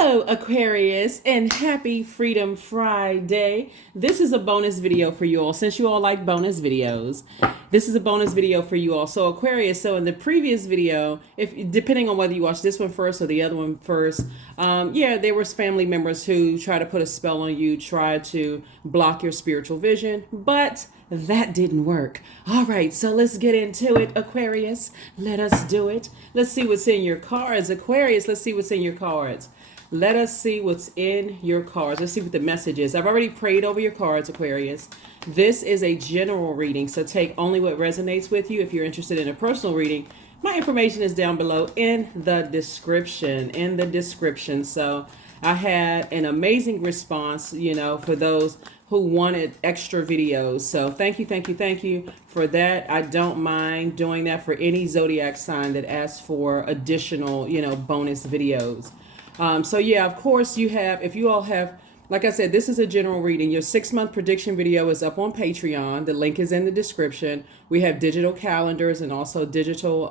Hello, Aquarius, and happy Freedom Friday. This is a bonus video for you all. Since you all like bonus videos, this is a bonus video for you all. So Aquarius, so in the previous video, if depending on whether you watch this one first or the other one first, there was family members who try to put a spell on you, try to block your spiritual vision, but that didn't work. All right, so let's get into it, Aquarius. Let us do it. Let's see what's in your cards, Aquarius. Let's see what's in your cards. Let us see what's in your cards. Let's see what the message is. I've already prayed over your cards, Aquarius. This is a general reading, so take only what resonates with you. If you're interested in a personal reading, my information is down below in the description. So I had an amazing response, for those who wanted extra videos. So thank you for that. I don't mind doing that for any Zodiac sign that asks for additional, bonus videos. Of course if you all have, like I said, this is a general reading. Your 6-month prediction video is up on Patreon. The link is in the description. We have digital calendars and also digital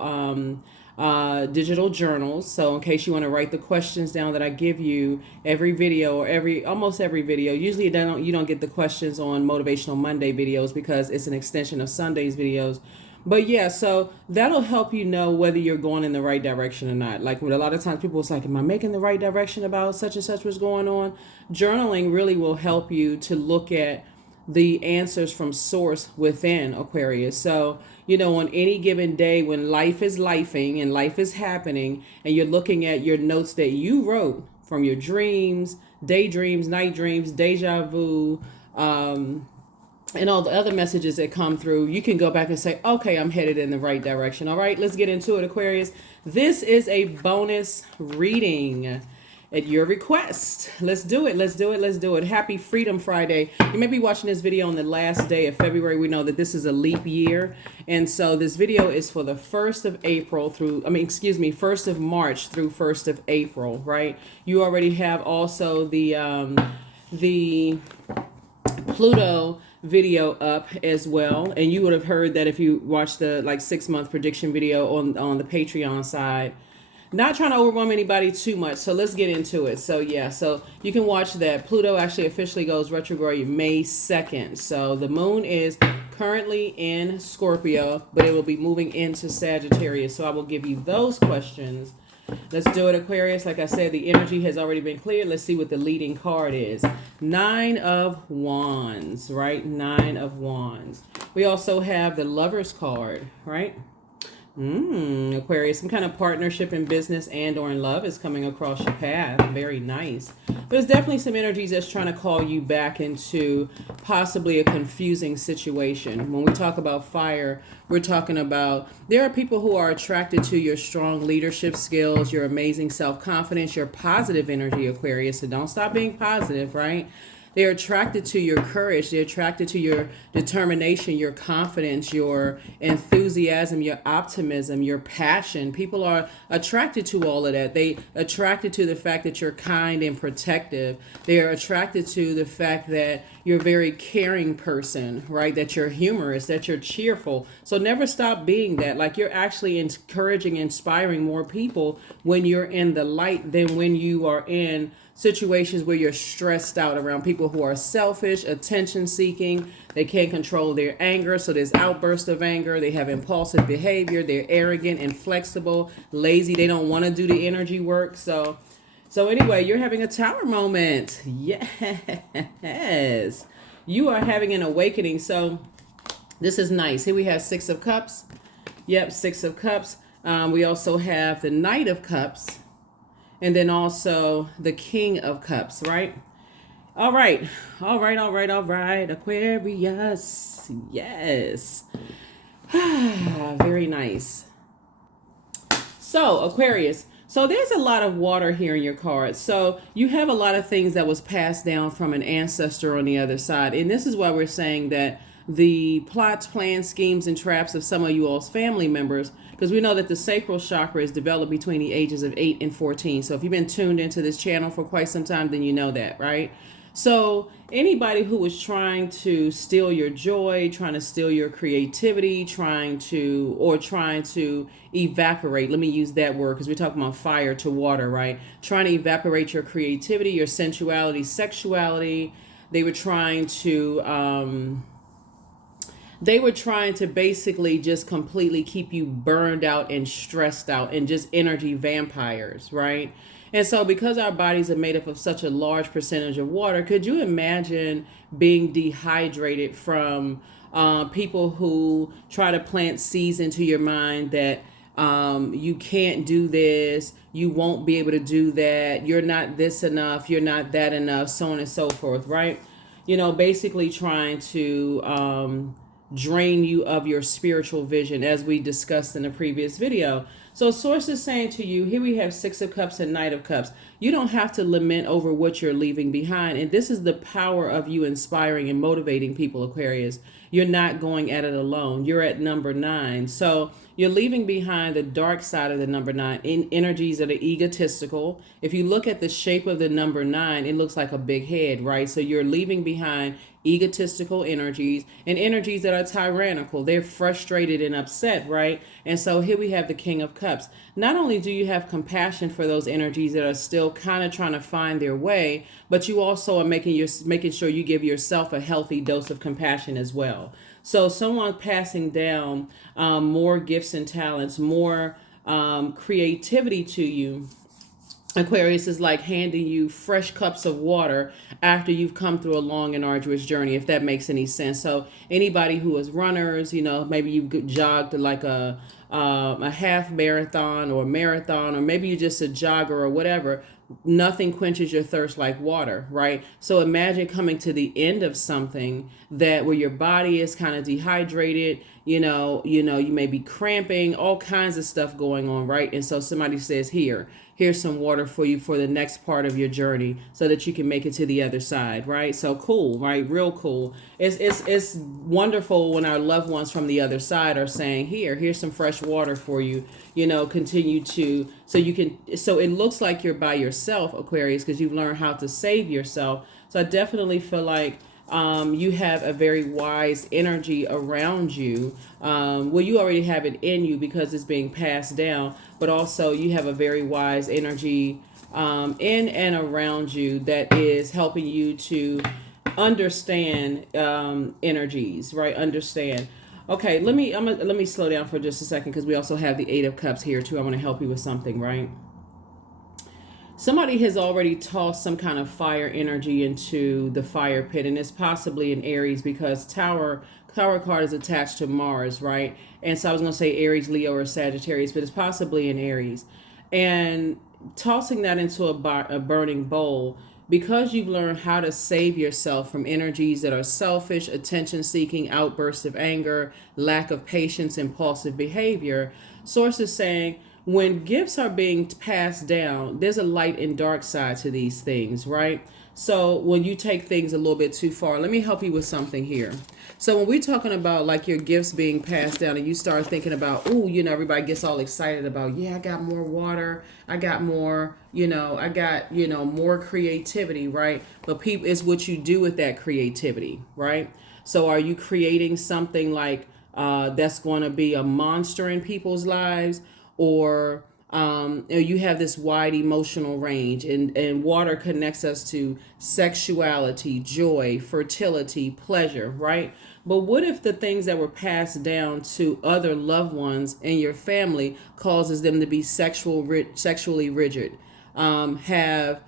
journals. So in case you want to write the questions down that I give you every video or almost every video, usually you don't get the questions on Motivational Monday videos because it's an extension of Sunday's videos. But so that'll help you know whether you're going in the right direction or not. Like with a lot of times people it's like, am I making the right direction about such and such what's going on? Journaling really will help you to look at the answers from source within, Aquarius. So, on any given day when life is lifing and life is happening and you're looking at your notes that you wrote from your dreams, daydreams, night dreams, deja vu, and all the other messages that come through, you can go back and say, okay, I'm headed in the right direction. All right, let's get into it, Aquarius. This is a bonus reading at your request. Let's do it. Happy Freedom Friday. You may be watching this video on the last day of February. We know that this is a leap year. And so this video is for the 1st of March through 1st of April, right? You already have also the Pluto video up as well, and you would have heard that if you watched the 6-month prediction video on the Patreon side. Not trying to overwhelm anybody too much, so let's get into it. So you can watch that. Pluto actually officially goes retrograde May 2nd. So the moon is currently in Scorpio, but it will be moving into Sagittarius. So I will give you those questions. Let's do it, Aquarius. Like I said, the energy has already been cleared. Let's see what the leading card is. 9 of Wands, right? 9 of Wands. We also have the Lover's card, right? Aquarius, some kind of partnership in business and or in love is coming across your path. Very nice. There's definitely some energies that's trying to call you back into possibly a confusing situation. When we talk about fire, we're talking about there are people who are attracted to your strong leadership skills, your amazing self-confidence, your positive energy, Aquarius. So don't stop being positive, right? They're attracted to your courage. They're attracted to your determination, your confidence, your enthusiasm, your optimism, your passion. People are attracted to all of that. They attracted to the fact that you're kind and protective. They are attracted to the fact that you're a very caring person, right? That you're humorous, that you're cheerful. So never stop being that. Like you're actually encouraging, inspiring more people when you're in the light than when you are in situations where you're stressed out around people who are selfish, attention seeking. They can't control their anger. So there's outbursts of anger. They have impulsive behavior. They're arrogant, inflexible, lazy. They don't want to do the energy work. So anyway, you're having a tower moment. Yes. You are having an awakening. So this is nice. Here we have 6 of Cups. Yep, 6 of Cups. We also have the Knight of Cups. And then also the King of Cups, right? All right, Aquarius. Yes. Very nice. So, Aquarius. So there's a lot of water here in your cards. So you have a lot of things that was passed down from an ancestor on the other side. And this is why we're saying that the plots, plans, schemes, and traps of some of you all's family members, because we know that the sacral chakra is developed between the ages of 8 and 14. So if you've been tuned into this channel for quite some time, then you know that, right? So anybody who is trying to steal your joy, trying to steal your creativity, trying to evaporate, let me use that word because we're talking about fire to water, right? Trying to evaporate your creativity, your sensuality, sexuality. They were trying to basically just completely keep you burned out and stressed out and just energy vampires, right? And so, because our bodies are made up of such a large percentage of water, could you imagine being dehydrated from people who try to plant seeds into your mind that you can't do this, you won't be able to do that, you're not this enough, you're not that enough, so on and so forth, right? Basically trying to drain you of your spiritual vision, as we discussed in the previous video. So source is saying to you, here we have Six of Cups and Knight of Cups. You don't have to lament over what you're leaving behind. And this is the power of you inspiring and motivating people, Aquarius. You're not going at it alone. You're at number 9. So you're leaving behind the dark side of the number 9 in energies that are egotistical. If you look at the shape of the number 9, it looks like a big head, right? So you're leaving behind egotistical energies and energies that are tyrannical. They're frustrated and upset, right? And so here we have the King of Cups. Not only do you have compassion for those energies that are still kind of trying to find their way, but you also are making sure you give yourself a healthy dose of compassion as well. So someone passing down more gifts and talents, more creativity to you, Aquarius, is like handing you fresh cups of water after you've come through a long and arduous journey, if that makes any sense. So anybody who is runners, maybe you jogged like a half marathon or marathon, or maybe you're just a jogger or whatever. Nothing quenches your thirst like water, right? So imagine coming to the end of something that where your body is kind of dehydrated, you may be cramping, all kinds of stuff going on, right? And so somebody says, here's some water for you for the next part of your journey so that you can make it to the other side, right? So cool, right? Real cool. It's wonderful when our loved ones from the other side are saying, here's some fresh water for you, continue to, so it looks like you're by yourself, Aquarius, because you've learned how to save yourself. So I definitely feel like you have a very wise energy around you. You already have it in you because it's being passed down, but also you have a very wise energy in and around you that is helping you to understand energies, right? Understand. Okay, let me slow down for just a second because we also have the Eight of Cups here too. I want to help you with something, right? Somebody has already tossed some kind of fire energy into the fire pit, and it's possibly in Aries because Tower card is attached to Mars, right? And so I was going to say Aries, Leo, or Sagittarius, but it's possibly in Aries. And tossing that into a burning bowl, because you've learned how to save yourself from energies that are selfish, attention-seeking, outbursts of anger, lack of patience, impulsive behavior, Source is saying, when gifts are being passed down, there's a light and dark side to these things, right? So when you take things a little bit too far, let me help you with something here. So when we're talking about like your gifts being passed down and you start thinking about, everybody gets all excited about, I got more water, I got more, I got, more creativity, right? But it's what you do with that creativity, right? So are you creating something like that's going to be a monster in people's lives? Or you have this wide emotional range, and water connects us to sexuality, joy, fertility, pleasure, right? But what if the things that were passed down to other loved ones in your family causes them to be sexually rigid, have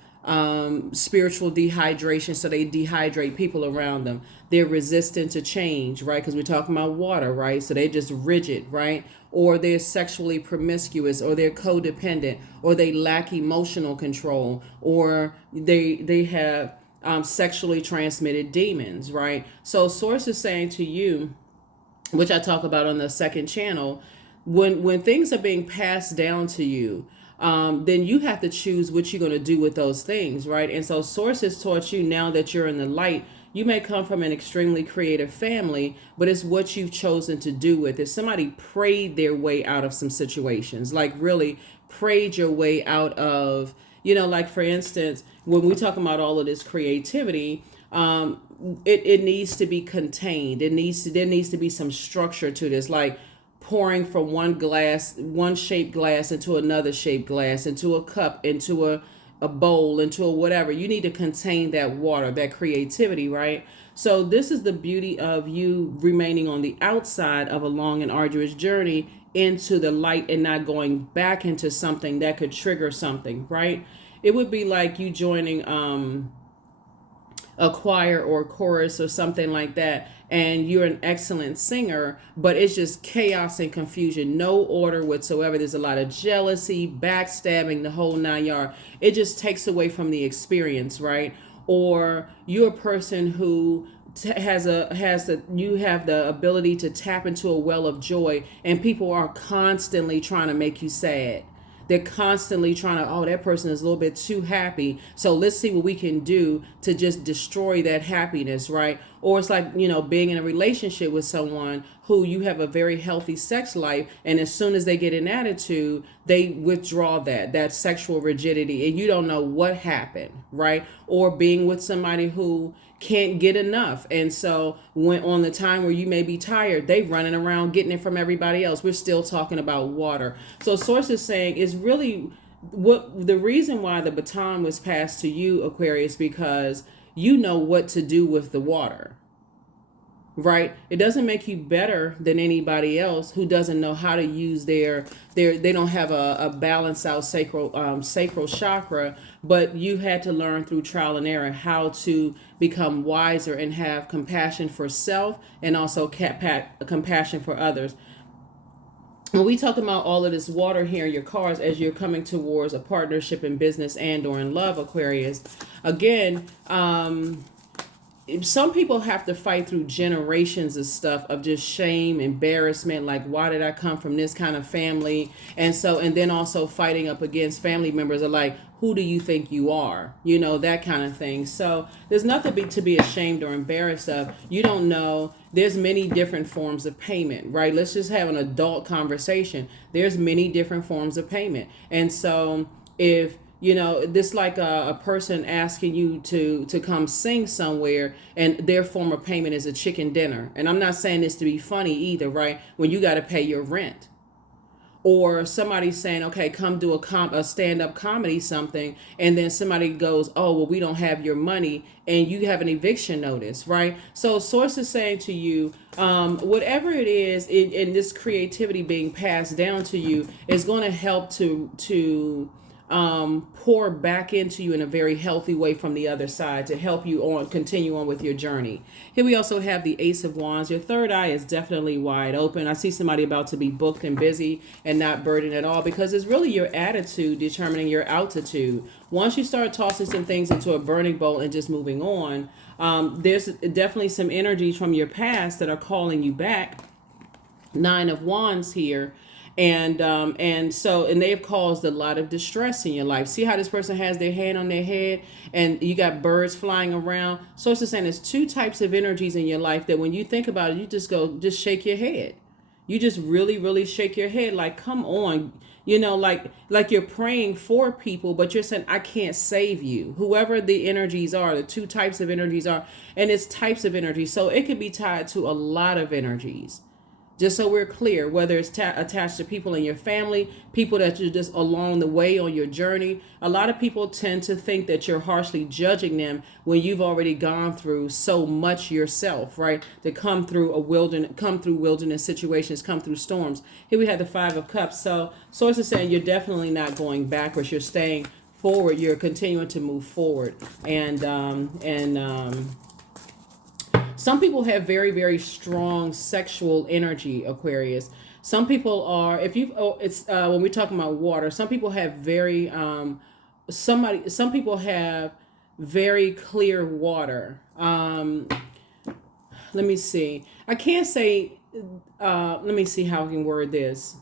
spiritual dehydration, so they dehydrate people around them. They're resistant to change, right? Because we're talking about water, right? So they're just rigid, right? Or they're sexually promiscuous, or they're codependent, or they lack emotional control, or they have sexually transmitted demons, right? So Source is saying to you, which I talk about on the second channel, when things are being passed down to you, then you have to choose what you're going to do with those things, right? And so Source has taught you, now that you're in the light, you may come from an extremely creative family, but it's what you've chosen to do with it. Somebody prayed their way out of some situations, like really prayed your way out of, Like for instance, when we talk about all of this creativity, it needs to be contained. There needs to be some structure to this, like pouring from one shaped glass into another shaped glass, into a cup, into a bowl, into a whatever. You need to contain that water, that creativity, right? So this is the beauty of you remaining on the outside of a long and arduous journey into the light and not going back into something that could trigger something, right? It would be like you joining a choir or a chorus or something like that, and you're an excellent singer, but it's just chaos and confusion, no order whatsoever. There's a lot of jealousy, backstabbing, the whole 9 yards. It just takes away from the experience, right? Or you're a person who you have the ability to tap into a well of joy, and people are constantly trying to make you sad. They're constantly trying to, oh, that person is a little bit too happy, so let's see what we can do to just destroy that happiness, right? Or it's like, being in a relationship with someone who you have a very healthy sex life, and as soon as they get an attitude, they withdraw that sexual rigidity, and you don't know what happened, right? Or being with somebody who can't get enough, and so when on the time where you may be tired, they running around getting it from everybody else. We're still talking about water. So source is saying is really what the reason why the baton was passed to you, Aquarius, because you know what to do with the water, right? It doesn't make you better than anybody else who doesn't know how to use they don't have a balanced out sacral chakra, but you had to learn through trial and error how to become wiser and have compassion for self and also compassion for others. When we talk about all of this water here in your cards as you're coming towards a partnership in business and or in love, Aquarius, again, some people have to fight through generations of stuff of just shame, embarrassment, like why did I come from this kind of family? And then also fighting up against family members are like, who do you think you are? That kind of thing. So there's nothing to be ashamed or embarrassed of. You don't know. There's many different forms of payment, right? Let's just have an adult conversation. There's many different forms of payment. And so if this like a person asking you to come sing somewhere and their form of payment is a chicken dinner. And I'm not saying this to be funny either, right? When you got to pay your rent. Or somebody saying, okay, come do a stand-up comedy something, and then somebody goes, oh, well, we don't have your money, and you have an eviction notice, right? So source is saying to you, whatever it is in this creativity being passed down to you is going to help to pour back into you in a very healthy way from the other side to help you continue on with your journey. Here we also have the Ace of Wands. Your third eye is definitely wide open. I see somebody about to be booked and busy and not burdened at all, because it's really your attitude determining your altitude. Once you start tossing some things into a burning bowl and just moving on, there's definitely some energies from your past that are calling you back. 9 of Wands here. And they have caused a lot of distress in your life. See how this person has their hand on their head and you got birds flying around. So it's just saying there's two types of energies in your life that when you think about it, you just shake your head. You just really, really shake your head like, come on, like you're praying for people, but you're saying, I can't save you. Whoever the energies are, the two types of energies are, and it's types of energy. So it could be tied to a lot of energies. Just so we're clear, whether it's attached to people in your family, people that you're just along the way on your journey. A lot of people tend to think that you're harshly judging them when you've already gone through so much yourself, right? To come through wilderness situations, come through storms. Here we have the 5 of Cups. So source is saying you're definitely not going backwards. You're staying forward. You're continuing to move forward. Some people have very, very strong sexual energy, Aquarius. Some people are, when we're talking about water, some people have some people have very clear water. Let me see. I can't say, let me see how I can word this.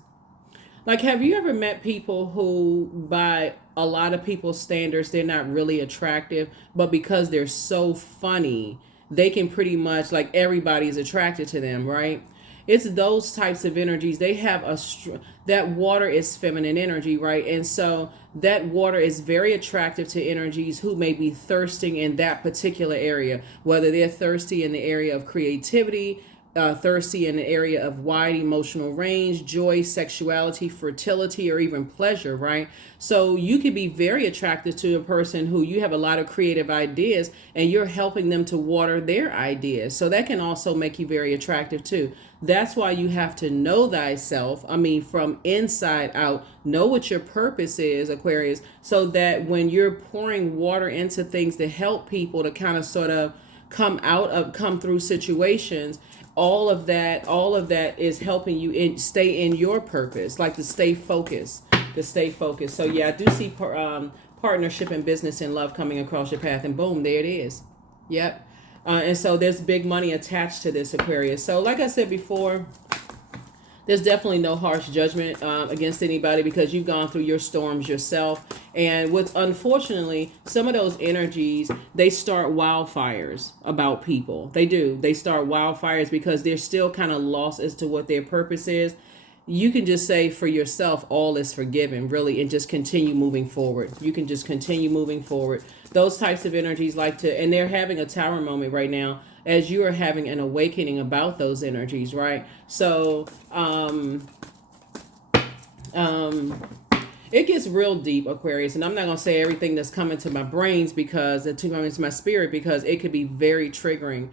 Like, have you ever met people who, by a lot of people's standards, they're not really attractive, but because they're so funny, they can pretty much, like, everybody's attracted to them, right? it's those types of energies. They have that water is feminine energy, right? And so that water is very attractive to energies who may be thirsting in that particular area, whether they're thirsty in the area of creativity, thirsty in the area of wide emotional range, joy, sexuality, fertility, or even pleasure, right? So you could be very attracted to a person who you have a lot of creative ideas and you're helping them to water their ideas. So that can also make you very attractive too. That's why you have to know thyself. I mean, from inside out, know what your purpose is, Aquarius, so that when you're pouring water into things to help people to kind of sort of come through situations, all of that is helping you stay in your purpose, like to stay focused. So yeah, I do see partnership in business and love coming across your path, and boom, there it is. Yep. And so there's big money attached to this, Aquarius. So like I said before, there's definitely no harsh judgment against anybody, because you've gone through your storms yourself. And unfortunately, some of those energies, they start wildfires about people. They do. They start wildfires because they're still kind of lost as to what their purpose is. You can just say for yourself, all is forgiven, really, and just continue moving forward. You can just continue moving forward. Those types of energies and they're having a tower moment right now as you are having an awakening about those energies, right? So, it gets real deep, Aquarius, and I'm not going to say everything that's coming to my brains to my spirit, because it could be very triggering,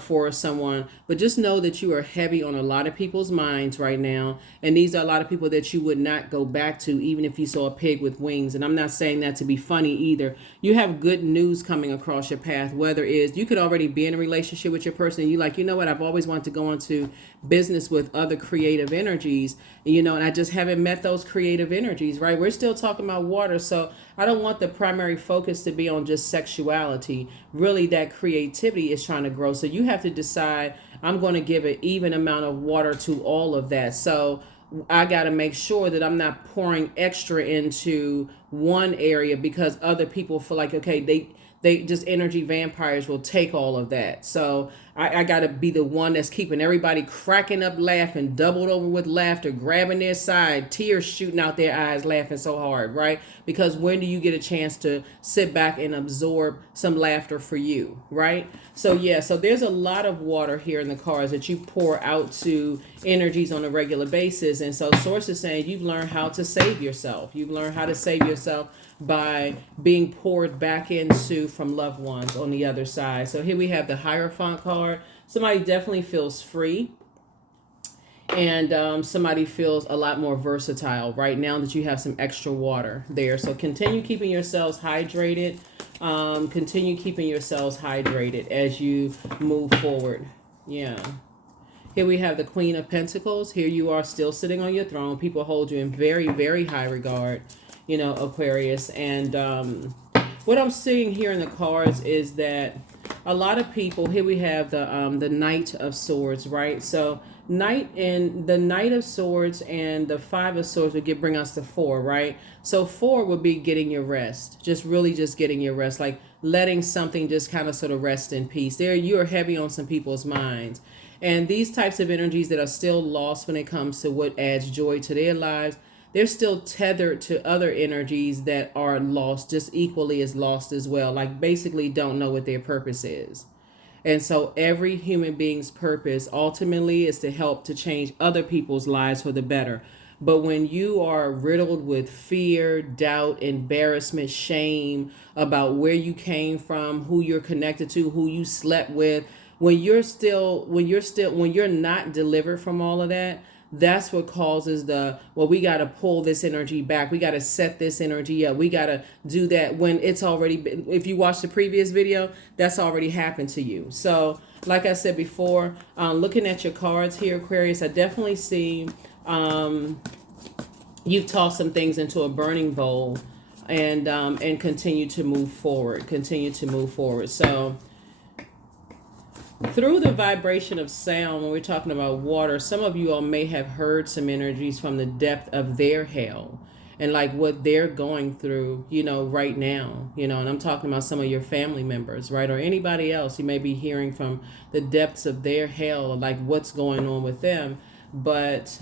for someone. But just know that you are heavy on a lot of people's minds right now, and these are a lot of people that you would not go back to even if you saw a pig with wings. And I'm not saying that to be funny either. You have good news coming across your path, whether it's you could already be in a relationship with your person and you like, what, I've always wanted to go into business with other creative energies, and I just haven't met those creative energies, right? We're still talking about water, so I don't want the primary focus to be on just sexuality. Really, that creativity is trying to grow. So you have to decide, I'm going to give an even amount of water to all of that. So I got to make sure that I'm not pouring extra into one area because other people feel like, okay, they just energy vampires will take all of that. So I got to be the one that's keeping everybody cracking up, laughing, doubled over with laughter, grabbing their side, tears shooting out their eyes, laughing so hard, right? Because when do you get a chance to sit back and absorb some laughter for you, right? So yeah, so there's a lot of water here in the cards that you pour out to energies on a regular basis. And so Source is saying you've learned how to save yourself. You've learned how to save yourself by being poured back into from loved ones on the other side. So here we have the Hierophant card. Somebody definitely feels free, and somebody feels a lot more versatile right now that you have some extra water there. So continue keeping yourselves hydrated. Continue keeping yourselves hydrated as you move forward. Yeah. Here we have the Queen of Pentacles. Here you are still sitting on your throne. People hold you in very, very high regard, Aquarius. And what I'm seeing here in the cards is that a lot of people, here we have the Knight of Swords, right? So the Knight of Swords and the Five of Swords would bring us to 4, right? So 4 would be getting your rest, just getting your rest, like letting something just kind of sort of rest in peace. There, you are heavy on some people's minds. And these types of energies that are still lost when it comes to what adds joy to their lives, they're still tethered to other energies that are lost, just equally as lost as well, like basically don't know what their purpose is. And so every human being's purpose ultimately is to help to change other people's lives for the better. But when you are riddled with fear, doubt, embarrassment, shame about where you came from, who you're connected to, who you slept with, when you're not delivered from all of that, that's what causes we got to pull this energy back. We got to set this energy up. We got to do that when it's already been, if you watched the previous video, that's already happened to you. So like I said before, looking at your cards here, Aquarius, I definitely see you've tossed some things into a burning bowl and continue to move forward. So through the vibration of sound, when we're talking about water, some of you all may have heard some energies from the depth of their hell. and like what they're going through, right now, and I'm talking about some of your family members, right? Or anybody else you may be hearing from the depths of their hell, like what's going on with them. But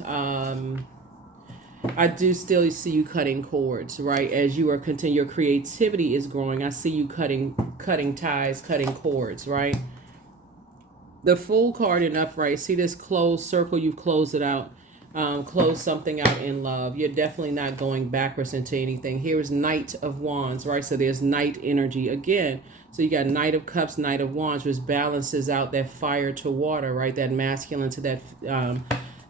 I do still see you cutting cords, right? As you are continue, your creativity is growing. I see you cutting ties, cutting cords, right? The Fool card in upright. See this closed circle? You close it out. Close something out in love. You're definitely not going backwards into anything. Here's Knight of Wands, right? So there's Knight energy again. So you got Knight of Cups, Knight of Wands, which balances out that fire to water, right? That masculine to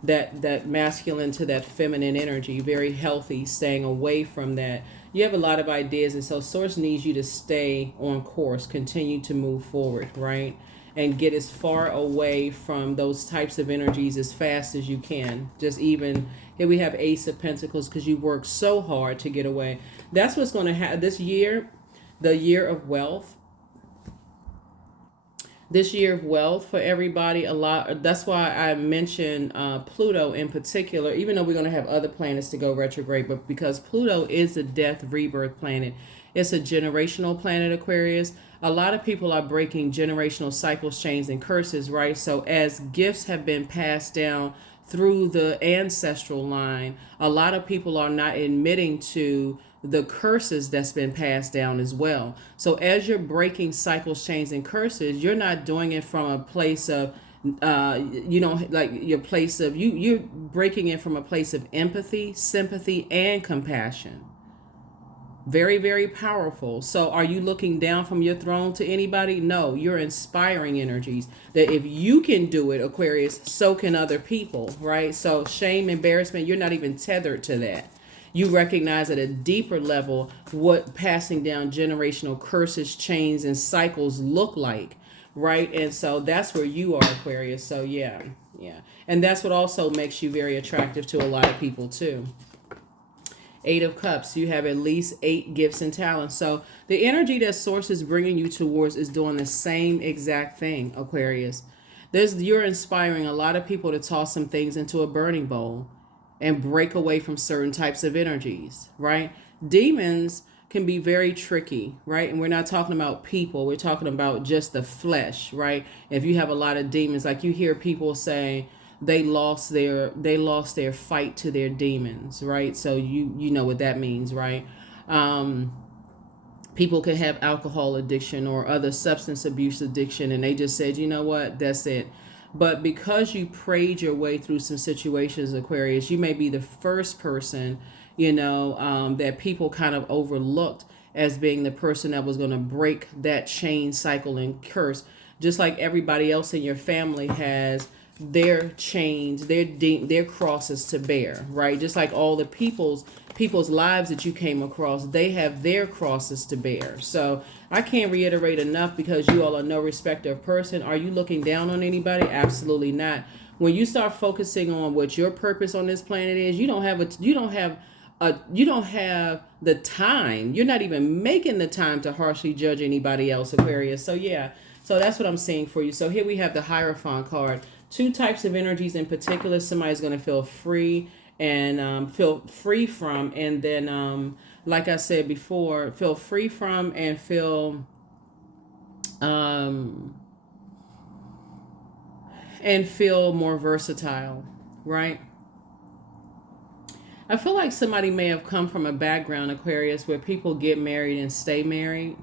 that masculine to that feminine energy. Very healthy, staying away from that. You have a lot of ideas, and so Source needs you to stay on course, continue to move forward, right? And get as far away from those types of energies as fast as you can. Just even, here we have Ace of Pentacles, because you work so hard to get away. That's what's going to happen this year, the year of wealth. This year of wealth for everybody, a lot. That's why I mentioned Pluto in particular, even though we're going to have other planets to go retrograde, but because Pluto is a death rebirth planet, it's a generational planet, Aquarius. A lot of people are breaking generational cycles, chains, and curses, right? So as gifts have been passed down through the ancestral line, a lot of people are not admitting to the curses that's been passed down as well. So as you're breaking cycles, chains, and curses, you're not doing it from a place of like your place of you're breaking it from a place of empathy, sympathy, and compassion. Very, very powerful. So are you looking down from your throne to anybody? No, you're inspiring energies that if you can do it, Aquarius, so can other people, right? So shame, embarrassment, you're not even tethered to that. You recognize at a deeper level what passing down generational curses, chains, and cycles look like, right? And so that's where you are, Aquarius. So yeah. And that's what also makes you very attractive to a lot of people too. 8 of Cups, you have at least 8 gifts and talents. So the energy that Source is bringing you towards is doing the same exact thing, Aquarius. You're inspiring a lot of people to toss some things into a burning bowl and break away from certain types of energies, right? Demons can be very tricky, right? And we're not talking about people. We're talking about just the flesh, right? If you have a lot of demons, like you hear people say, they lost their fight to their demons, right? So you know what that means, right? People can have alcohol addiction or other substance abuse addiction, and they just said, you know what, that's it. But because you prayed your way through some situations, Aquarius, you may be the first person, that people kind of overlooked as being the person that was going to break that chain, cycle, and curse. Just like everybody else in your family has their chains, their crosses to bear, right? Just like all the people's lives that you came across, they have their crosses to bear. So I can't reiterate enough, because you all are no respecter of person. Are you looking down on anybody? Absolutely not. When you start focusing on what your purpose on this planet is, you don't have the time. You're not even making the time to harshly judge anybody else, Aquarius. So yeah, so that's what I'm seeing for you. So here we have the Hierophant card. 2 types of energies in particular. Somebody's going to feel free and feel free from, and then like I said before, feel free from and feel more versatile, right? I feel like somebody may have come from a background, Aquarius, where people get married and stay married.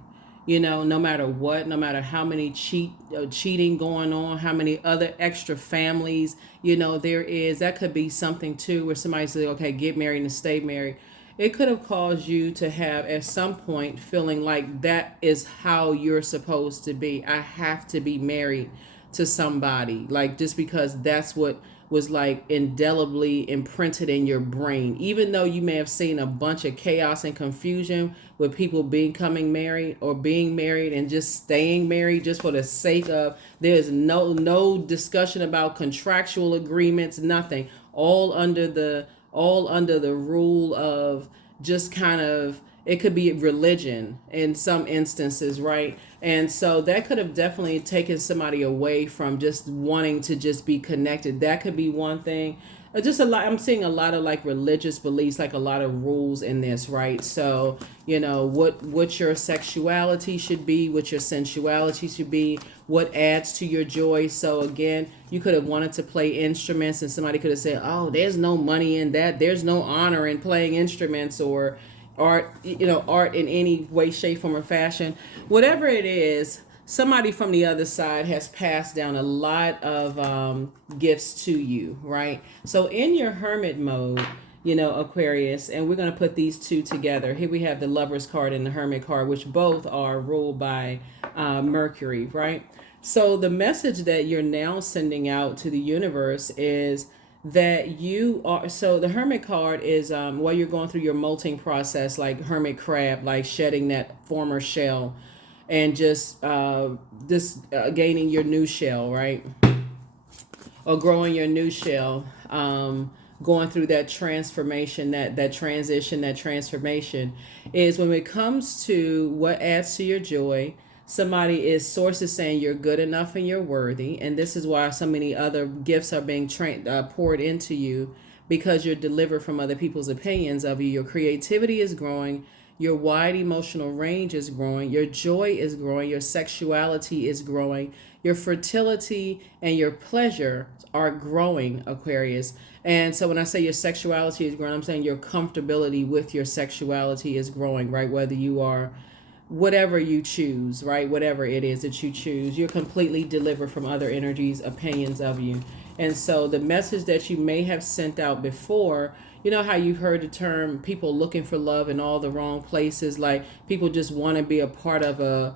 No matter what, no matter how many cheating going on, how many other extra families, there is, that could be something too, where somebody says, okay, get married and stay married. It could have caused you to have at some point feeling like that is how you're supposed to be. I have to be married to somebody, like just because that's what was like indelibly imprinted in your brain, even though you may have seen a bunch of chaos and confusion with people becoming married or being married and just staying married just for the sake of, there's no discussion about contractual agreements, nothing, all under the rule of just kind of, it could be religion in some instances, right? And so that could have definitely taken somebody away from just wanting to just be connected. That could be one thing. just a lot. I'm seeing a lot of like religious beliefs, like a lot of rules in this, right? So, you know, what your sexuality should be, what your sensuality should be, what adds to your joy. So again, you could have wanted to play instruments and somebody could have said, oh, there's no money in that, there's no honor in playing instruments, or art, you know, art in any way, shape, form, or fashion. Whatever it is, somebody from the other side has passed down a lot of gifts to you, right? So in your hermit mode, you know, Aquarius, and we're going to put these two together. Here we have the Lover's card and the Hermit card, which both are ruled by Mercury, right? So the message that you're now sending out to the universe is that you are, so the Hermit card is while you're going through your molting process, like hermit crab, like shedding that former shell and just gaining your new shell, right? Or growing your new shell, going through that transformation, that transition, that transformation, is when it comes to what adds to your joy. Somebody is, source is saying you're good enough and you're worthy, and this is why so many other gifts are being poured into you, because you're delivered from other people's opinions of you. Your creativity is growing, your wide emotional range is growing, your joy is growing, your sexuality is growing, your fertility and your pleasure are growing, Aquarius. And so when I say your sexuality is growing, I'm saying your comfortability with your sexuality is growing, right? Whether you are whatever you choose, right? Whatever it is that you choose, you're completely delivered from other energies, opinions of you. And so the message that you may have sent out before, you know how you've heard the term people looking for love in all the wrong places, like people just want to be a part of a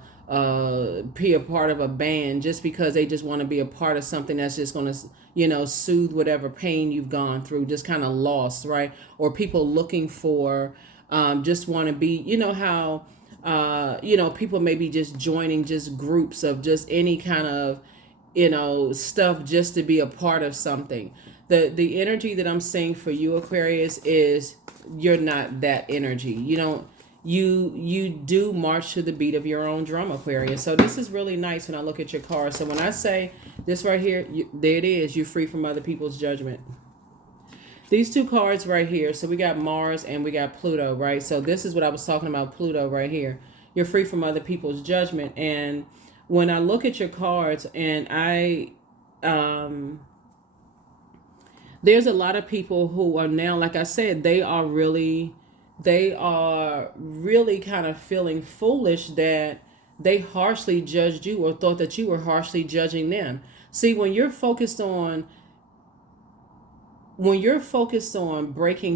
band just because they just want to be a part of something that's just going to, you know, soothe whatever pain you've gone through, just kind of lost, right? Or people looking for just want to be, you know how you know, people may be just joining just groups of just any kind of, you know, stuff just to be a part of something. The energy that I'm seeing for you, Aquarius, is you're not that energy. You don't, you do march to the beat of your own drum, Aquarius. So this is really nice when I look at your card. So when I say this right here, there it is, you're free from other people's judgment. These two cards right here, so we got Mars and we got Pluto, right? So this is what I was talking about, Pluto right here. You're free from other people's judgment. And when I look at your cards, and there's a lot of people who are now, like I said, they are really kind of feeling foolish that they harshly judged you or thought that you were harshly judging them. See, when you're focused on breaking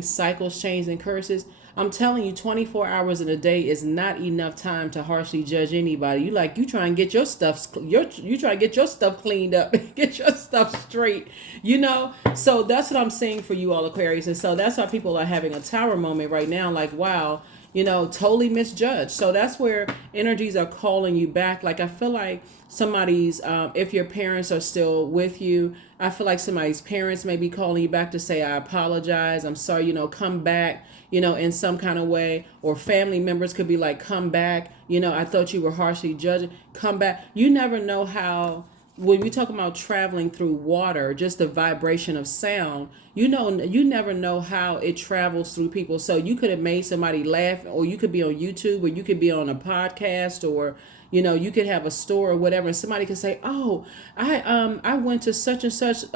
cycles, chains, and curses, I'm telling you, 24 hours in a day is not enough time to harshly judge anybody. You try and get your stuff, you try to get your stuff cleaned up, get your stuff straight, you know? So that's what I'm saying for you all, Aquarius. And so that's why people are having a tower moment right now, like, wow, you know, totally misjudged. So that's where energies are calling you back. Like, I feel like somebody's, if your parents are still with you, I feel like somebody's parents may be calling you back to say, I apologize, I'm sorry, you know, come back, you know, in some kind of way. Or family members could be like, come back, you know, I thought you were harshly judging, come back. You never know how, when we talk about traveling through water, just the vibration of sound, you know, you never know how it travels through people. So you could have made somebody laugh, or you could be on YouTube, or you could be on a podcast, or, you know, you could have a store or whatever, and somebody could say, oh, I went to such and such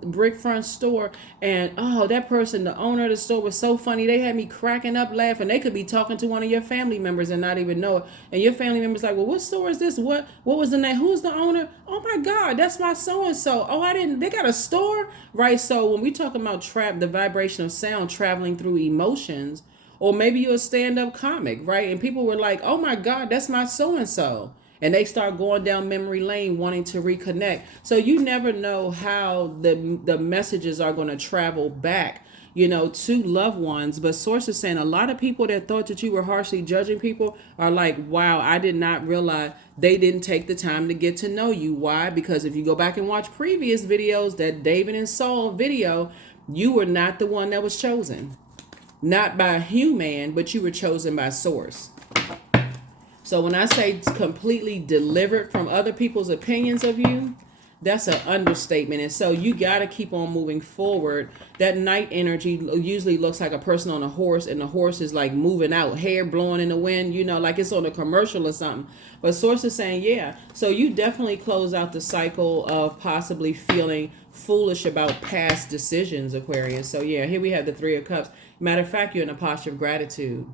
brick front store, and oh, that person, the owner of the store, was so funny. They had me cracking up laughing. They could be talking to one of your family members and not even know it. And your family member's like, well, what store is this? What was the name? Who's the owner? Oh my God, that's my so-and-so. Oh, they got a store, right? So when we talk about the vibration of sound traveling through emotions, or maybe you're a stand-up comic, right? And people were like, oh my God, that's my so-and-so. And they start going down memory lane wanting to reconnect. So you never know how the messages are going to travel back, you know, to loved ones. But source is saying a lot of people that thought that you were harshly judging people are like, wow, I did not realize they didn't take the time to get to know you. Why? Because if you go back and watch previous videos, that David and Saul video, you were not the one that was chosen. Not by a human, but you were chosen by source. So when I say completely delivered from other people's opinions of you, that's an understatement. And so you got to keep on moving forward. That Knight energy usually looks like a person on a horse, and the horse is like moving out, hair blowing in the wind, you know, like it's on a commercial or something. But Source is saying, yeah, so you definitely close out the cycle of possibly feeling foolish about past decisions, Aquarius. So yeah, here we have the Three of Cups. Matter of fact, you're in a posture of gratitude.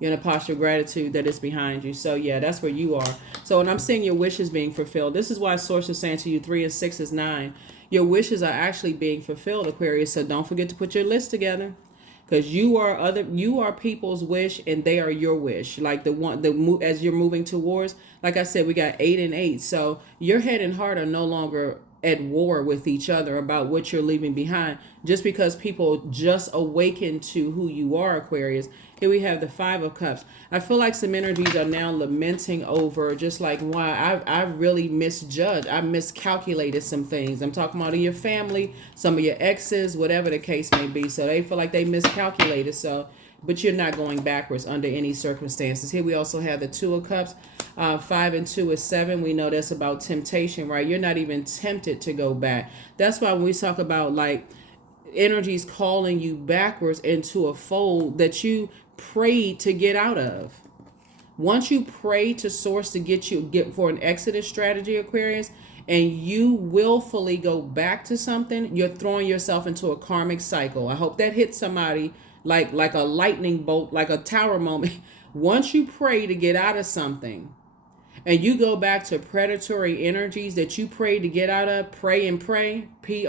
You're in a posture of gratitude that is behind you. So yeah, that's where you are. So when I'm seeing your wishes being fulfilled, this is why Source is saying to you 3 and 6 is 9. Your wishes are actually being fulfilled, Aquarius. So don't forget to put your list together, because you are people's wish and they are your wish. Like as you're moving towards, like I said, we got 8 and 8. So your head and heart are no longer at war with each other about what you're leaving behind, just because people just awaken to who you are, Aquarius. Here we have the 5 of Cups. I feel like some energies are now lamenting over just like, why I really misjudged. I miscalculated some things. I'm talking about in your family, some of your exes, whatever the case may be. So they feel like they miscalculated. So, but you're not going backwards under any circumstances. Here we also have the 2 of Cups. 5 and 2 is 7. We know that's about temptation, right? You're not even tempted to go back. That's why when we talk about like energies calling you backwards into a fold that you prayed to get out of. Once you pray to Source to get for an exodus strategy, Aquarius, and you willfully go back to something, you're throwing yourself into a karmic cycle. I hope that hits somebody like a lightning bolt, like a tower moment. Once you pray to get out of something and you go back to predatory energies that you prayed to get out of, pray and pray, Pray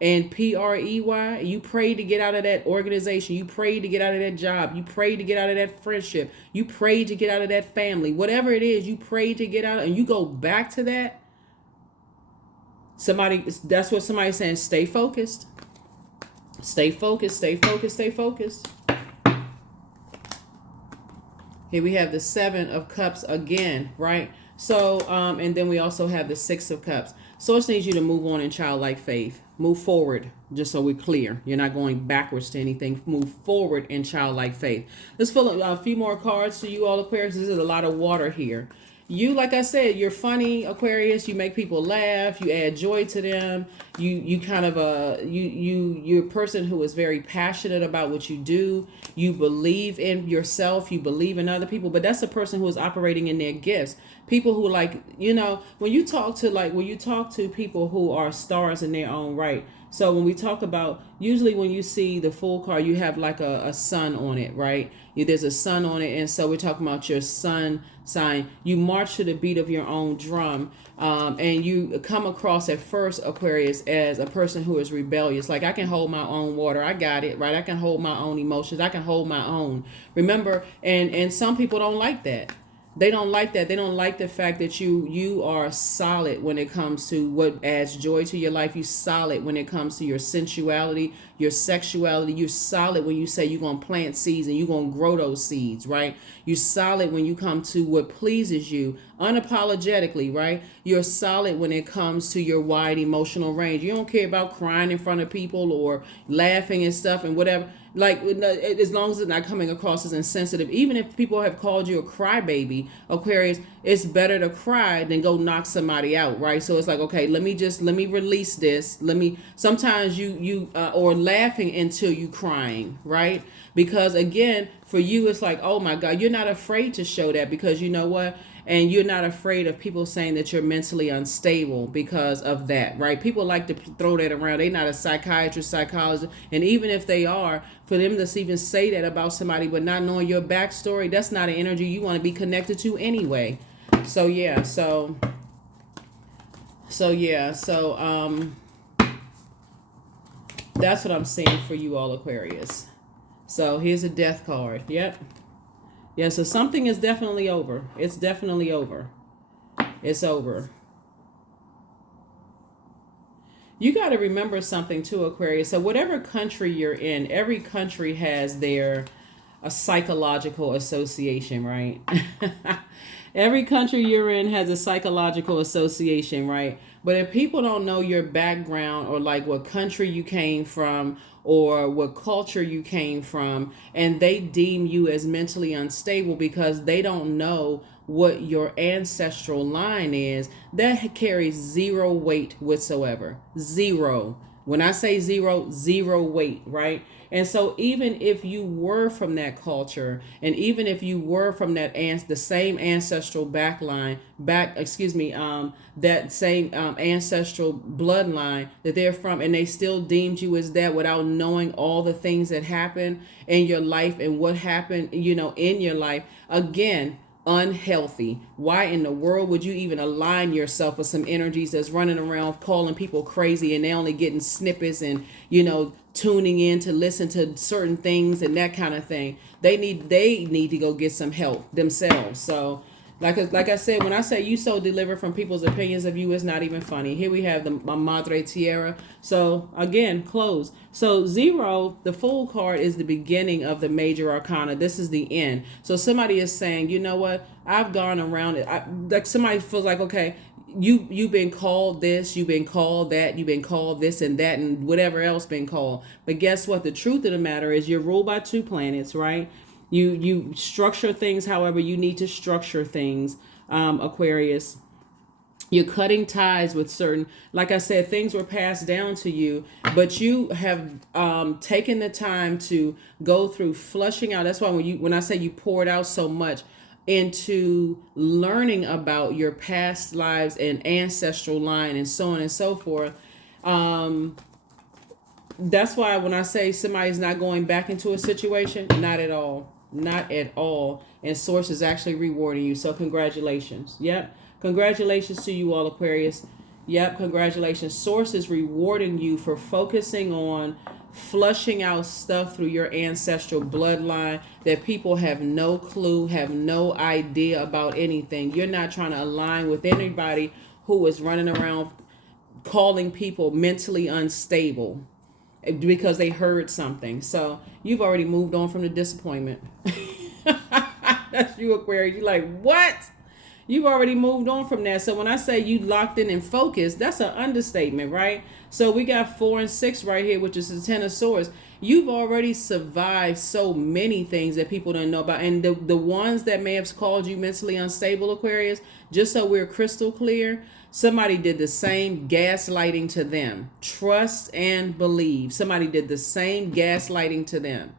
and Prey, you prayed to get out of that organization, you prayed to get out of that job, you prayed to get out of that friendship, you prayed to get out of that family, whatever it is you prayed to get out of, and you go back to that. That's what somebody's saying. Stay focused. Stay focused, stay focused, stay focused. Here we have the 7 of Cups again, right? So, and then we also have the 6 of Cups. Source needs you to move on in childlike faith. Move forward, just so we're clear. You're not going backwards to anything. Move forward in childlike faith. Let's fill a few more cards to you all, Aquarius. This is a lot of water here. You, like I said, you're funny, Aquarius. You make people laugh. You add joy to them. You kind of you're a person who is very passionate about what you do. You believe in yourself. You believe in other people. But that's a person who is operating in their gifts. People who, like, you know, when you talk to people who are stars in their own right. So when we talk about, usually when you see the full card, you have like a sun on it, right? There's a sun on it. And so we're talking about your sun sign. You march to the beat of your own drum. And you come across at first, Aquarius, as a person who is rebellious. Like, I can hold my own water. I got it, right? I can hold my own emotions. I can hold my own. Remember, and some people don't like that. They don't like that. They don't like the fact that you are solid when it comes to what adds joy to your life. You solid when it comes to your sensuality, your sexuality. You're solid when you say you're going to plant seeds and you're going to grow those seeds, right? You're solid when you come to what pleases you unapologetically, right? You're solid when it comes to your wide emotional range. You don't care about crying in front of people or laughing and stuff and whatever. Like, as long as it's not coming across as insensitive. Even if people have called you a crybaby, Aquarius, it's better to cry than go knock somebody out, right? So it's like, okay, let me release this. Sometimes or laughing until you crying, right? Because again, for you, it's like, oh my God, you're not afraid to show that, because you know what? And you're not afraid of people saying that you're mentally unstable because of that, right? People like to throw that around. They're not a psychiatrist, psychologist. And even if they are, for them to even say that about somebody but not knowing your backstory, that's not an energy you want to be connected to anyway. So yeah, so that's what I'm saying for you all, Aquarius. So here's a death card. Yep. Yeah, so something is definitely over. It's definitely over. It's over. You got to remember something too, Aquarius. So whatever country you're in, every country has a psychological association, right? Every country you're in has a psychological association, right? But if people don't know your background, or like what country you came from, or what culture you came from, and they deem you as mentally unstable because they don't know what your ancestral line is, that carries zero weight whatsoever. Zero. When I say zero, zero weight, right? And so even if you were from that culture, and even if you were from the same ancestral that same ancestral bloodline that they're from, and they still deemed you as that without knowing all the things that happened in your life and what happened, in your life, again, unhealthy. Why in the world would you even align yourself with some energies that's running around calling people crazy, and they only getting snippets and tuning in to listen to certain things and that kind of thing? They need to go get some help themselves. So like I said, when I say you so delivered from people's opinions of you, it's not even funny. Here we have the Madre Tierra. So again, close. So 0, the Fool card, is the beginning of the major arcana. This is the end. So somebody is saying, you know what? I've gone around it. Like somebody feels like, okay, you've been called this, you've been called that, you've been called this and that and whatever else been called. But guess what? The truth of the matter is you're ruled by 2 planets, right? You structure things however you need to structure things, Aquarius. You're cutting ties with certain, like I said, things were passed down to you, but you have taken the time to go through flushing out. That's why when I say you poured out so much into learning about your past lives and ancestral line and so on and so forth. That's why when I say somebody's not going back into a situation, not at all. Not at all. And Source is actually rewarding you. So congratulations. Yep. Congratulations to you all, Aquarius. Yep. Congratulations. Source is rewarding you for focusing on flushing out stuff through your ancestral bloodline that people have no clue, have no idea about anything. You're not trying to align with anybody who is running around calling people mentally unstable because they heard something. So you've already moved on from the disappointment. That's you, Aquarius. You're like, what? You've already moved on from that. So when I say you locked in and focused, that's an understatement, right? So we got 4 and 6 right here, which is the 10 of Swords. You've already survived so many things that people don't know about. And the ones that may have called you mentally unstable, Aquarius, just so we're crystal clear, somebody did the same gaslighting to them. Trust and believe. Somebody did the same gaslighting to them.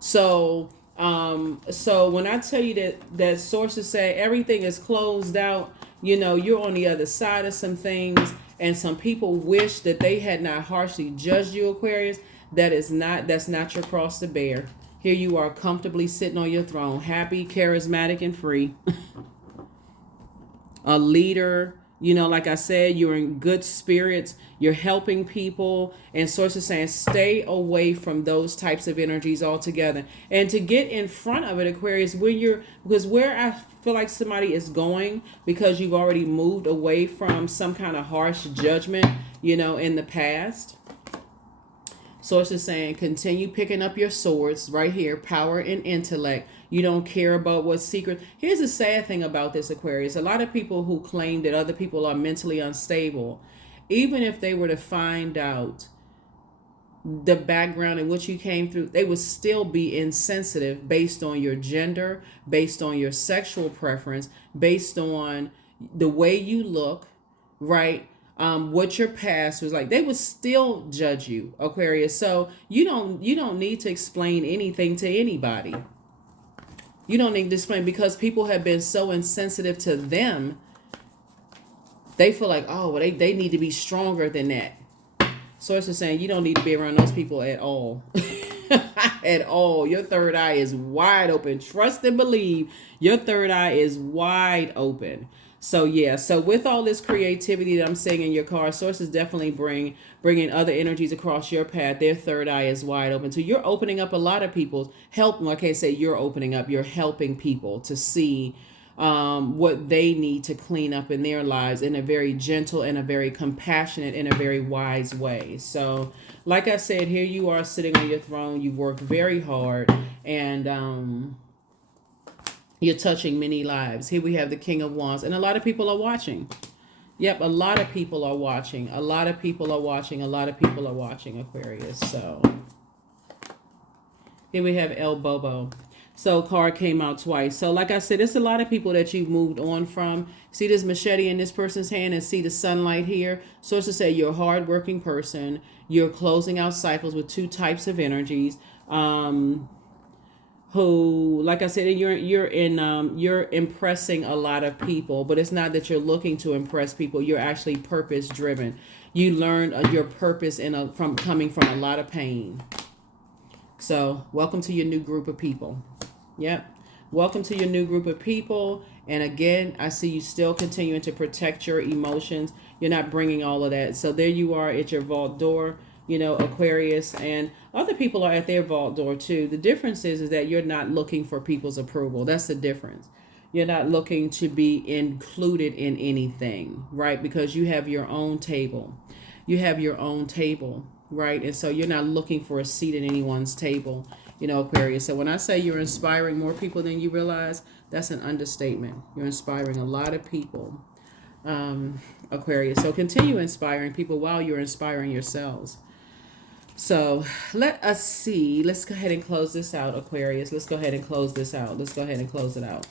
So when I tell you that sources say everything is closed out, you're on the other side of some things, and some people wish that they had not harshly judged you, Aquarius. That's not your cross to bear. Here you are comfortably sitting on your throne, happy, charismatic, and free. A leader, like I said, you're in good spirits, you're helping people, and Source is saying stay away from those types of energies altogether. And to get in front of it, Aquarius, because where I feel like somebody is going, because you've already moved away from some kind of harsh judgment, in the past. Source is saying continue picking up your swords right here, power and intellect. You don't care about what secret. Here's the sad thing about this, Aquarius. A lot of people who claim that other people are mentally unstable, even if they were to find out the background in which you came through, they would still be insensitive based on your gender, based on your sexual preference, based on the way you look, right? What your past was like. They would still judge you, Aquarius. So you don't need to explain anything to anybody. You don't need to explain, because people have been so insensitive to them. They feel like, oh, well, they need to be stronger than that. Source is saying you don't need to be around those people at all. At all. Your third eye is wide open. Trust and believe. Your third eye is wide open. So yeah, so with all this creativity that I'm seeing in your card, Source is definitely bringing other energies across your path. Their third eye is wide open. So you're opening up a lot of people's help. I can't say you're opening up. You're helping people to see what they need to clean up in their lives in a very gentle and a very compassionate and a very wise way. So like I said, here you are sitting on your throne. You worked very hard, and you're touching many lives. Here we have the King of Wands, and a lot of people are watching. Yep, a lot of people are watching. A lot of people are watching. A lot of people are watching, Aquarius. So here we have El Bobo. So card came out twice. So like I said, it's a lot of people that you've moved on from. See this machete in this person's hand and see the sunlight here. So it's to say you're a hardworking person. You're closing out cycles with two types of energies. Who, like I said, you're impressing a lot of people, but it's not that you're looking to impress people. You're actually purpose driven. You learn your purpose from coming from a lot of pain. So welcome to your new group of people. Yep. Welcome to your new group of people. And again, I see you still continuing to protect your emotions. You're not bringing all of that. So there you are at your vault door, Aquarius, and other people are at their vault door too. The difference is that you're not looking for people's approval. That's the difference. You're not looking to be included in anything, right? Because you have your own table. You have your own table, right? And so you're not looking for a seat at anyone's table, Aquarius. So when I say you're inspiring more people than you realize, that's an understatement. You're inspiring a lot of people, Aquarius. So continue inspiring people while you're inspiring yourselves. So let us see. Let's go ahead and close this out, Aquarius. Let's go ahead and close this out. Let's go ahead and close it out.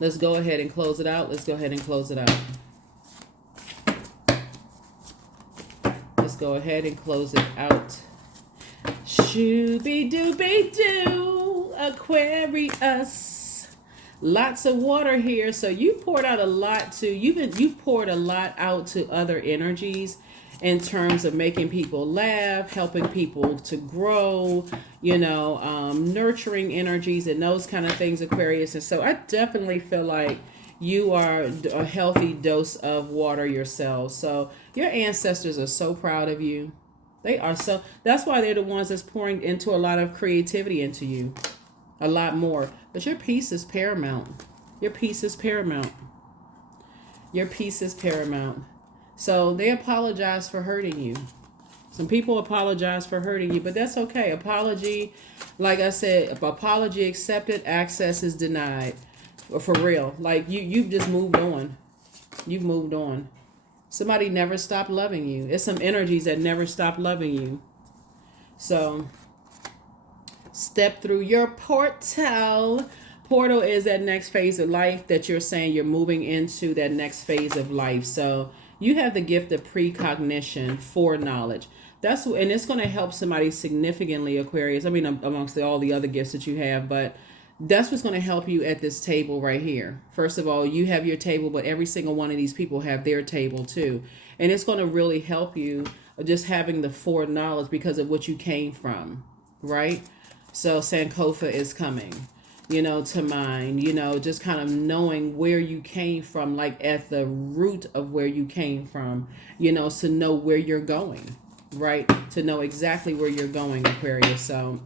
Let's go ahead and close it out. Let's go ahead and close it out. Let's go ahead and close it out. Shooby-dooby-doo, Aquarius. Lots of water here. So you poured out a lot you've poured a lot out to other energies in terms of making people laugh, helping people to grow, nurturing energies and those kind of things, Aquarius. And so I definitely feel like you are a healthy dose of water yourself. So your ancestors are so proud of you. They are so, that's why they're the ones that's pouring into a lot of creativity into you. A lot more. But your peace is paramount. Your peace is paramount. Your peace is paramount. So they apologize for hurting you. Some people apologize for hurting you, but that's okay. Apology, like I said, apology accepted, access is denied. For real. Like you've just moved on. You've moved on. Somebody never stopped loving you. It's some energies that never stopped loving you. So step through your portal. Portal is that next phase of life that you're saying you're moving into, that next phase of life. So you have the gift of precognition, foreknowledge. And it's going to help somebody significantly, Aquarius. I mean, amongst all the other gifts that you have, but that's what's going to help you at this table right here. First of all, you have your table, but every single one of these people have their table too. And it's going to really help you just having the foreknowledge because of what you came from, right? So Sankofa is coming, to mind, just kind of knowing where you came from, like at the root of where you came from, to know where you're going, right? To know exactly where you're going, Aquarius. So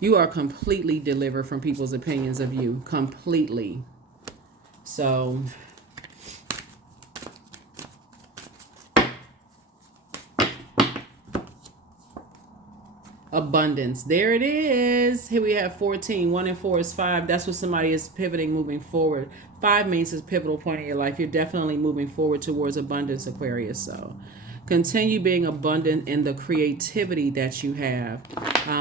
you are completely delivered from people's opinions of you, completely. So abundance. There it is. Here we have 14. 1 and 4 is 5. That's what somebody is pivoting, moving forward. 5 means it's a pivotal point in your life. You're definitely moving forward towards abundance, Aquarius. So continue being abundant in the creativity that you have,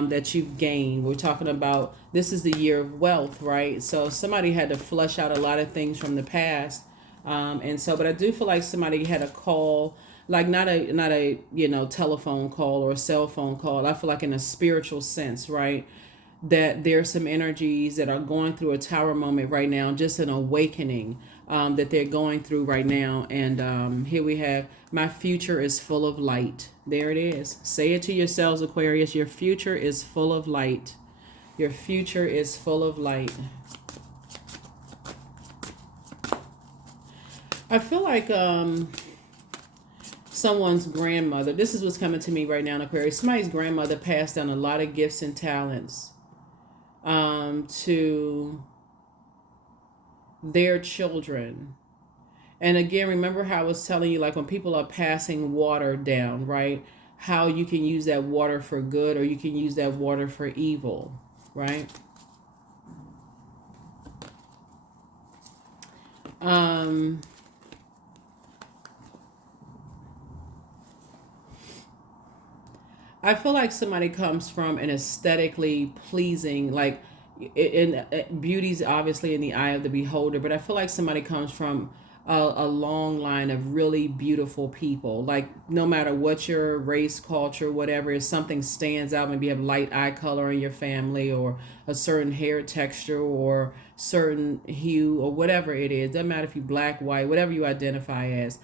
that you've gained. We're talking about, this is the year of wealth, right? So somebody had to flush out a lot of things from the past. But I do feel like somebody had a call, like not a telephone call or a cell phone call. I feel like in a spiritual sense, right? That there's some energies that are going through a tower moment right now, just an awakening that they're going through right now. And here we have, my future is full of light. There it is. Say it to yourselves, Aquarius. Your future is full of light. Your future is full of light. I feel like someone's grandmother, this is what's coming to me right now, Aquarius. Somebody's grandmother passed down a lot of gifts and talents to their children. And again, remember how I was telling you, like when people are passing water down, right? How you can use that water for good or you can use that water for evil, right? I feel like somebody comes from an aesthetically pleasing, like, beauty's obviously in the eye of the beholder, but I feel like somebody comes from a long line of really beautiful people. Like, no matter what your race, culture, whatever, if something stands out, maybe you have light eye color in your family, or a certain hair texture, or certain hue, or whatever it is. Doesn't matter if you black, white, whatever you identify as.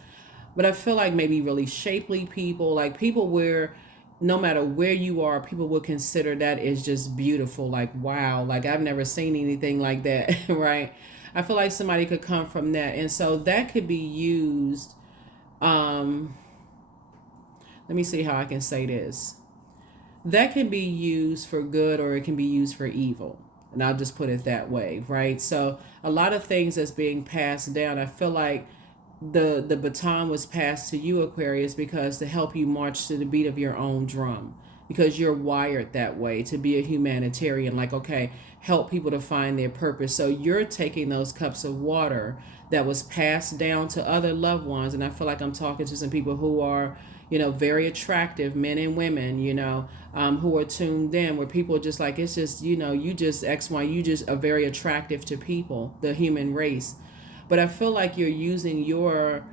But I feel like maybe really shapely people, like people where no matter where you are, people will consider that is just beautiful. Like, wow, like I've never seen anything like that, right? I feel like somebody could come from that. And so that could be used. Um, Let me see how I can say this. That can be used for good, or it can be used for evil. And I'll just put it that way, right? So a lot of things that's being passed down, I feel like the baton was passed to you, Aquarius, because to help you march to the beat of your own drum, because you're wired that way to be a humanitarian, like, okay, help people to find their purpose. So you're taking those cups of water that was passed down to other loved ones. And I feel like I'm talking to some people who are, very attractive, men and women, who are tuned in, where people are just like, it's just, you just XY, you just are very attractive to people, the human race. But I feel like you're using your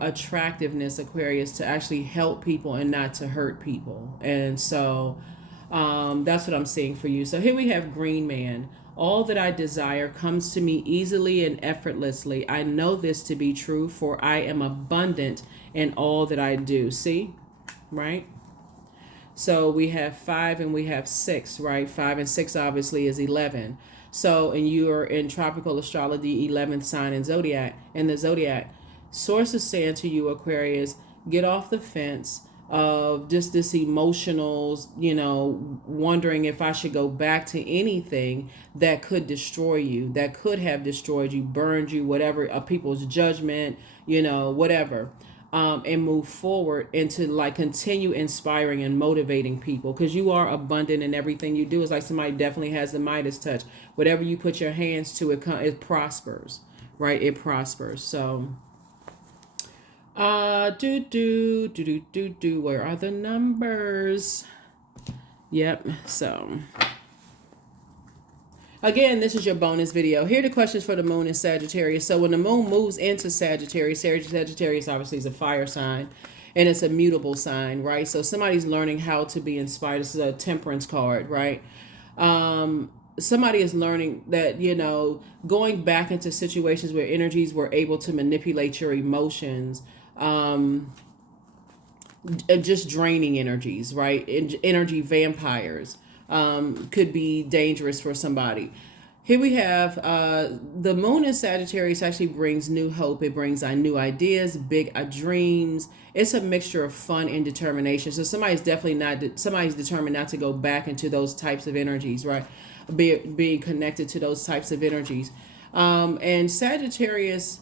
attractiveness, Aquarius, to actually help people and not to hurt people. And so that's what I'm seeing for you. So here we have Green Man. All that I desire comes to me easily and effortlessly. I know this to be true, for I am abundant in all that I do. See? Right? So we have 5 and we have 6, right? 5 and 6 obviously is 11. So, and you are in tropical astrology, 11th sign in Zodiac, in the Zodiac. Sources saying to you, Aquarius, get off the fence of just this emotional, wondering if I should go back to anything that could destroy you, that could have destroyed you, burned you, whatever, people's judgment, whatever. And move forward and to like continue inspiring and motivating people, because you are abundant in everything you do. It's like somebody definitely has the Midas touch. Whatever you put your hands to, it prospers, right? It prospers. So, where are the numbers? Yep. So, again, this is your bonus video. Here are the questions for the moon in Sagittarius. So when the moon moves into Sagittarius, Sagittarius obviously is a fire sign, and it's a mutable sign, right? So somebody's learning how to be inspired. This is a temperance card, right? Somebody is learning that, going back into situations where energies were able to manipulate your emotions, just draining energies, right? Energy vampires. Could be dangerous for somebody. Here we have the moon in Sagittarius actually brings new hope. It brings new ideas, big dreams. It's a mixture of fun and determination. So somebody's determined not to go back into those types of energies, right? Being connected to those types of energies. And Sagittarius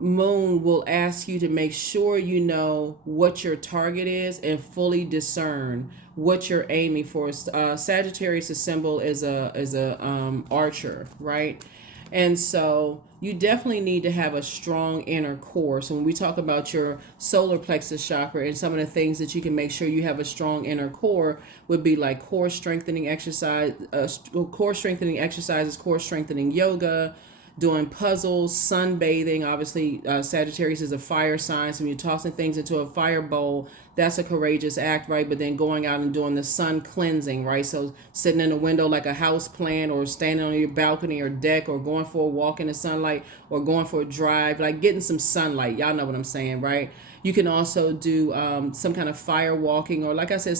moon will ask you to make sure you know what your target is and fully discern what you're aiming for. Sagittarius' symbol is a archer, right? And so you definitely need to have a strong inner core. So when we talk about your solar plexus chakra and some of the things that you can make sure you have a strong inner core would be like core strengthening exercises, core strengthening yoga, doing puzzles, sunbathing. Obviously, Sagittarius is a fire sign, so when you're tossing things into a fire bowl, that's a courageous act, right? But then going out and doing the sun cleansing, right? So sitting in a window like a house plant, or standing on your balcony or deck, or going for a walk in the sunlight, or going for a drive, like getting some sunlight. Y'all know what I'm saying, right? You can also do some kind of fire walking, or like I said,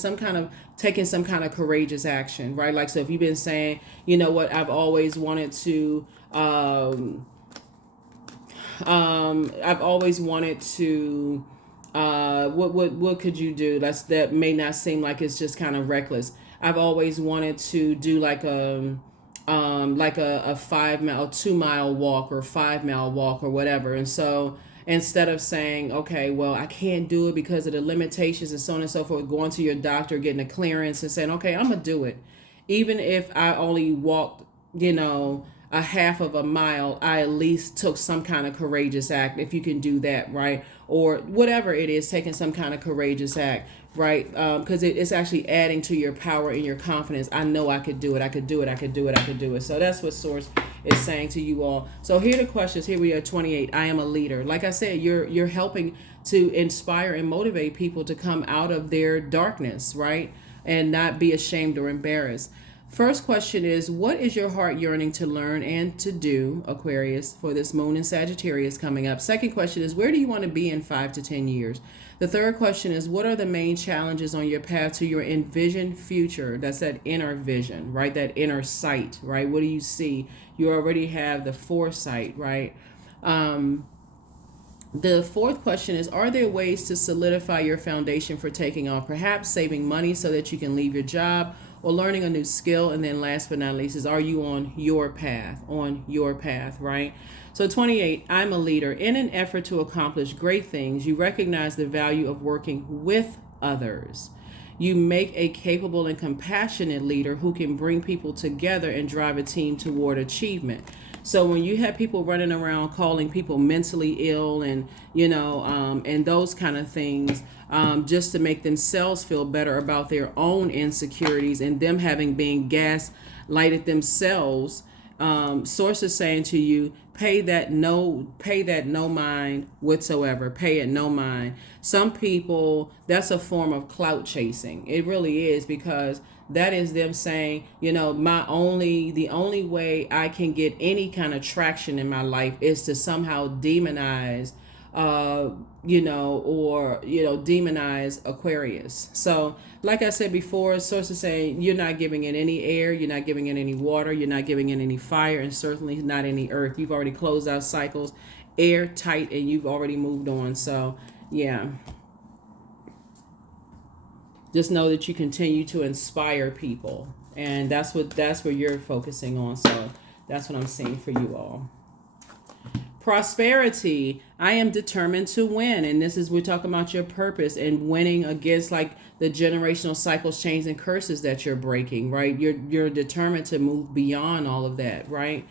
taking some kind of courageous action, right? Like, so if you've been saying, you know what, I've always wanted to, what could you do that may not seem like it's just kind of reckless. I've always wanted to do like a 5-mile, 2-mile walk, or 5-mile walk, or whatever. And so instead of saying, okay, well, I can't do it because of the limitations and so on and so forth, going to your doctor, getting a clearance and saying, okay, I'm gonna do it, even if I only walked, a half of a mile, I at least took some kind of courageous act, if you can do that, right? Or whatever it is, taking some kind of courageous act, right? Because it's actually adding to your power and your confidence. I know I could do it. I could do it. I could do it. I could do it. So that's what Source is saying to you all. So here are the questions. Here we are, 28. I am a leader. Like I said, you're helping to inspire and motivate people to come out of their darkness, right? And not be ashamed or embarrassed. First question is, what is your heart yearning to learn and to do, Aquarius, for this moon in Sagittarius coming up? Second question is, where do you want to be in 5 to 10 years? The third question is, what are the main challenges on your path to your envisioned future? That's that inner vision, right? That inner sight, right? What do you see? You already have the foresight, right? The fourth question is, are there ways to solidify your foundation for taking off? Perhaps saving money so that you can leave your job, or learning a new skill. And then last but not least is, are you on your path? On your path, right? So 28, I'm a leader. In an effort to accomplish great things, you recognize the value of working with others. You make a capable and compassionate leader who can bring people together and drive a team toward achievement. So when you have people running around calling people mentally ill and, and those kind of things, just to make themselves feel better about their own insecurities and them having been gaslighted themselves, Source is saying to you, pay that no mind whatsoever. Pay it no mind. Some people, that's a form of clout chasing. It really is, because that is them saying, the only way I can get any kind of traction in my life is to somehow demonize, demonize Aquarius. So like I said before, Source is saying you're not giving it any air, you're not giving it any water, you're not giving it any fire, and certainly not any earth. You've already closed out cycles, airtight, and you've already moved on. So yeah. Just know that you continue to inspire people, and that's what you're focusing on. So that's what I'm seeing for you all. Prosperity. I am determined to win, and this is, we're talking about your purpose and winning against like the generational cycles, chains, and curses that you're breaking, right? You're determined to move beyond all of that, right?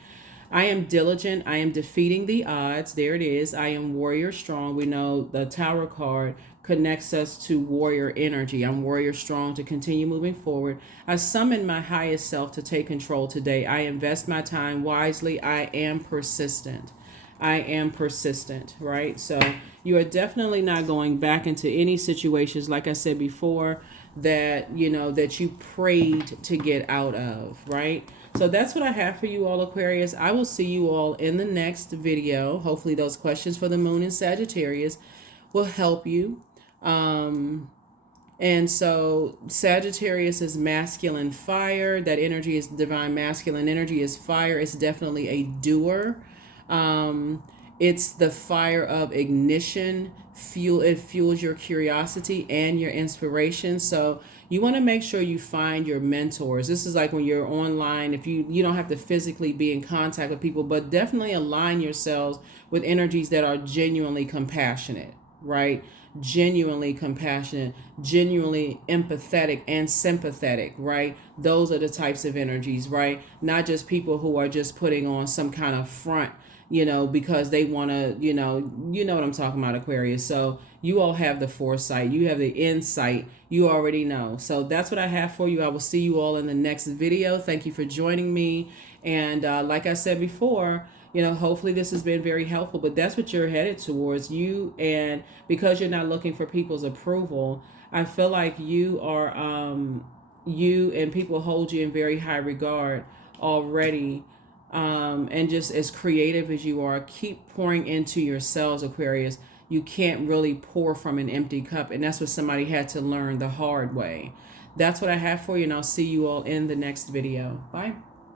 I am diligent. I am defeating the odds. There it is. I am warrior strong. We know the Tower card connects us to warrior energy. I'm warrior strong to continue moving forward. I summon my highest self to take control today. I invest my time wisely. I am persistent. I am persistent, right? So you are definitely not going back into any situations, like I said before, that, that you prayed to get out of, right? So that's what I have for you all, Aquarius. I will see you all in the next video. Hopefully those questions for the moon in Sagittarius will help you. And so Sagittarius is masculine fire. That energy is divine masculine energy, is fire. It's definitely a doer. It's the fire of ignition. It fuels your curiosity and your inspiration. So you want to make sure you find your mentors. This is like when you're online, if you don't have to physically be in contact with people, but definitely align yourselves with energies that are genuinely compassionate, right? Genuinely compassionate, genuinely empathetic and sympathetic, right? Those are the types of energies, right? Not just people who are just putting on some kind of front, because they want to, you know what I'm talking about, Aquarius. So you all have the foresight, you have the insight, you already know. So that's what I have for you. I will see you all in the next video. Thank you for joining me. And like I said before, hopefully this has been very helpful, but that's what you're headed towards. You, and because you're not looking for people's approval, I feel like you are, you and people hold you in very high regard already. And just as creative as you are, keep pouring into yourselves, Aquarius. You can't really pour from an empty cup, and that's what somebody had to learn the hard way. That's what I have for you, and I'll see you all in the next video. Bye.